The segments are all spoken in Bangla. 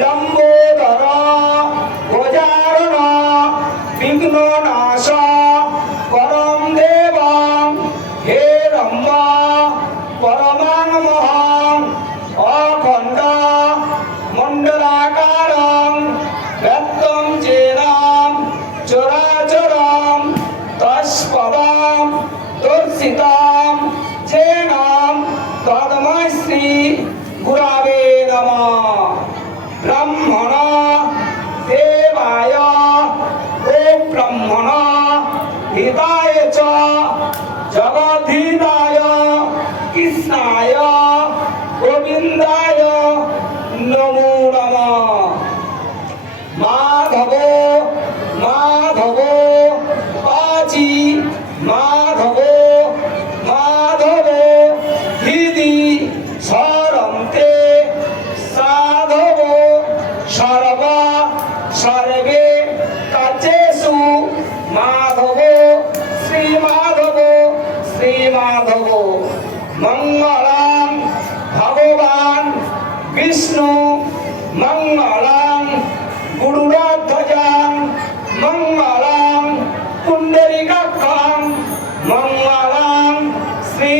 লম্বোদর গজারণ বিঘ্ন নাশ পরম দেবং হে রম্ব পরমাং মহং অখণ্ড মণ্ডলাকারং ব্যক্তং চেনাম চরাচরম তস্পদম দর্শিতাম চেনাম তদমৈ শ্রী গুরবে নমঃ। ব্রহ্মণ দেবায় ও ব্রহ্মণ হিতায় চ জগদ্ধিতায় কৃষ্ণায় গোবিন্দায় নমো নমঃ। মাধব মাধব পাচি মাধব মাধব হৃদি সরন্তে সাধব সর্ব সর্বে কার্যেষু মাধব শ্রীমাধব শ্রীমাধব। মঙ্গলং ভগবান বিষ্ণু মঙ্গলং গুরুরাধ্বজং মঙ্গলং পুণ্ডরীকাক্ষং মঙ্গলং শ্রী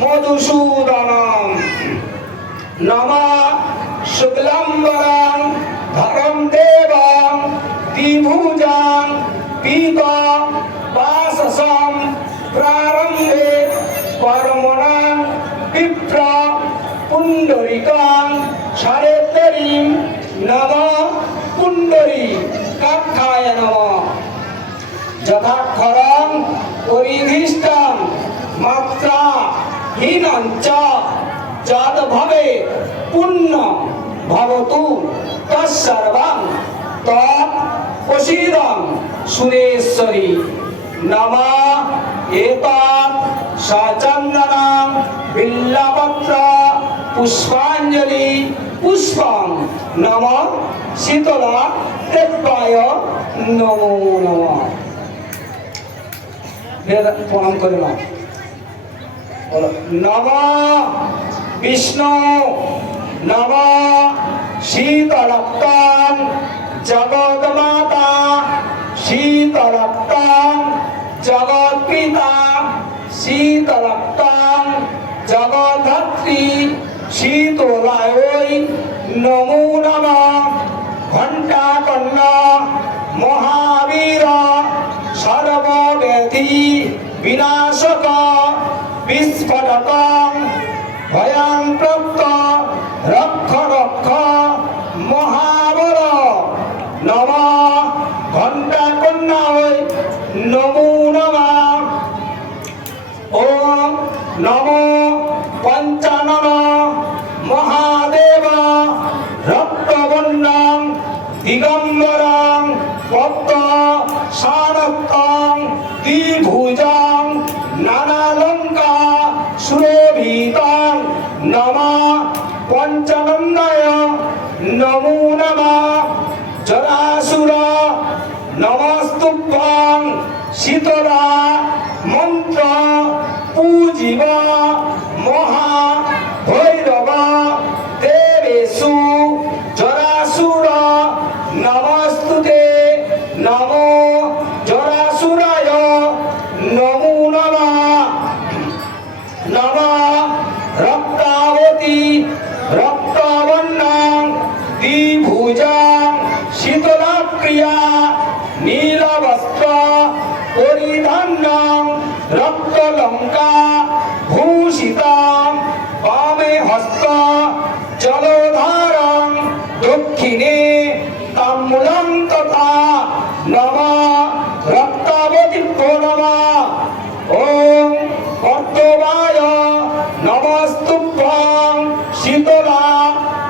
মধুসূদনম। নমঃ শুক্লাম্বরং ধরম দেবং দ্বিভুজং পীত বাসসং প্রারম্ভে কর্মণাং বিপ্র পুণ্ডরিকাং সরেতরিং নমঃ পুণ্ডরী কাক্ষায় নমঃ। যথাক্ষরং পরিধিষ্ঠং মাত্রা হীনং চ যদ ভবে পুণ্য ভবতু তৎসর্বং তৎ প্রসীদং সুরেশ্বরী। নমঃ এতৎ সচন্দনং বিল্লপত্র পুষ্পাঞ্জলি পুষ্পং নমঃ শীতলা দেবায় নমো নমঃ। প্রণাম করে নাও। নমঃ বিষ্ণু নমঃ শীতলক্তাং জগন্মাতা শীতলক্তাং জগৎপিতা শীতলক্তাং জগদ্ধাত্রী শীতলায় নমো নমঃ। ঘণ্টাকর্ণ মহাবীর সর্বব্যাধি বিনাশক বিস্ফোটক ভয়ং প্রাপ্ত রক্ষ রক্ষ মহাবর নমঃ। ঘণ্টাকর্ণায় নমো নমঃ। ওম নমো পঞ্চানন মহাদেব রক্তবর্ণং দিগম্বরং পদ্ম সারক্তং দ্বিভুজং নানালঙ্কা সুরভিতং নমঃ পঞ্চনন্দায় নমো নমঃ। জরাসুর নমস্তুভ্যং শীতলা মন্ত্র পূজিব মহা ভৈরব দেবেষু জরাসুর নমস্তুতে নমো জরাসুরায় নমো নমঃ। নমঃ রক্তাবতী রক্তবর্ণং দ্বিভুজং শীতলাপ্রিয়া নীলবস্ত্র পরিধান্যং রক্তলঙ্কা ভূষিতাং বামে হস্ত জলধারং দক্ষিণে তাম্বূলং তথা নমঃ রক্তাবতীভ্যো নমঃ। ওম কর্দমায় নমস্তুভ্যং শীতলা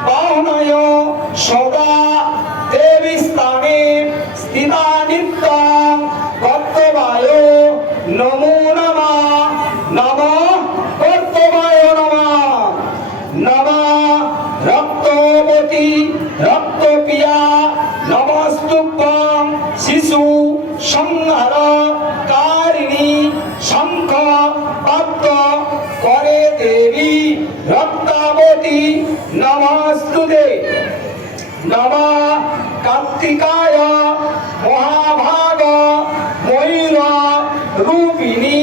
বাহনায় সদা দেবী স্থানে স্থিতা নিত্যং কর্দমায় নমো নমঃ। নমঃ কর্দমায় নমঃ। নমঃ রক্তবতী রক্তপ্রিয়া নমস্তুভ্যং শিশু সংহার কারিণী শঙ্খ পদ্ম করে দেবী রক্তাবতী নমস্তুতে। কার্তিকায় মহাভাগ ময়ূর রূপিণী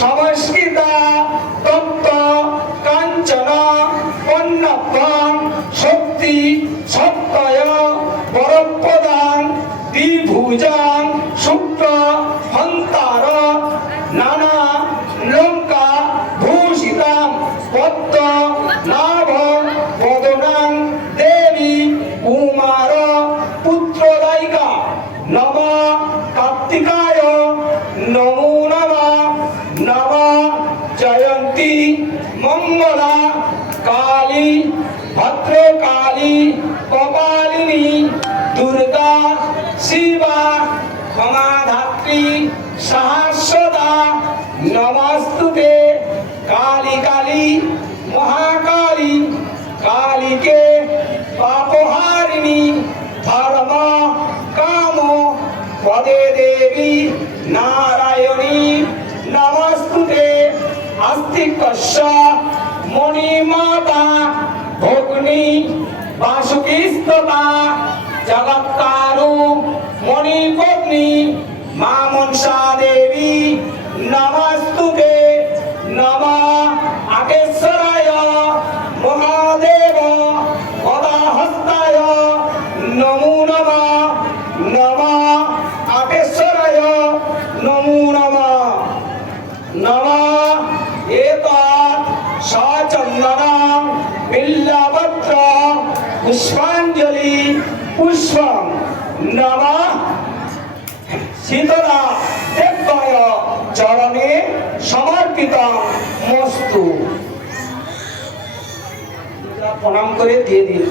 সংস্কৃতা তত্ত্ব কাঞ্চন পন্নত্বং শক্তি সত্যয় বরপ্রদান দ্বিভুজাং শুক্র হন্তার নানা লঙ্কা ভূষিতাং পদ্ম নাভ বদনাং দেবী কুমার পুত্রদায়িকা নম কার্তিকায় নমো নমঃ নম জয়ন্তী মঙ্গলা কালী ভদ্রকালী কপালিনী দুর্গা শিবা ক্ষমাধাত্রী সহস্রদা নমস্তুতে কালী কালী মহাকালী কালীকে পাপহারিণী ধর্ম কাম পদে দেবী নারায়ণী নমস্তুতে আস্তিকস্য মণিমাতা ভগ্নী বাসুকীস্ততা জগৎকারু মণিপত্নী মা মনসা দেবী নমস্তুতে নম আকেশ্বরায় মহাদেব গদাহস্তায় নমো নমঃ নম আকেশ্বরায় নমো নমঃ নম এতৎ সচন্দনং বিল্লপত্র পুষ্পাঞ্জলি পুষ্পং নমঃ শীতলা দেব্যয় চরণে সমর্পিত মস্তু প্রণাম করে দিয়ে দিন।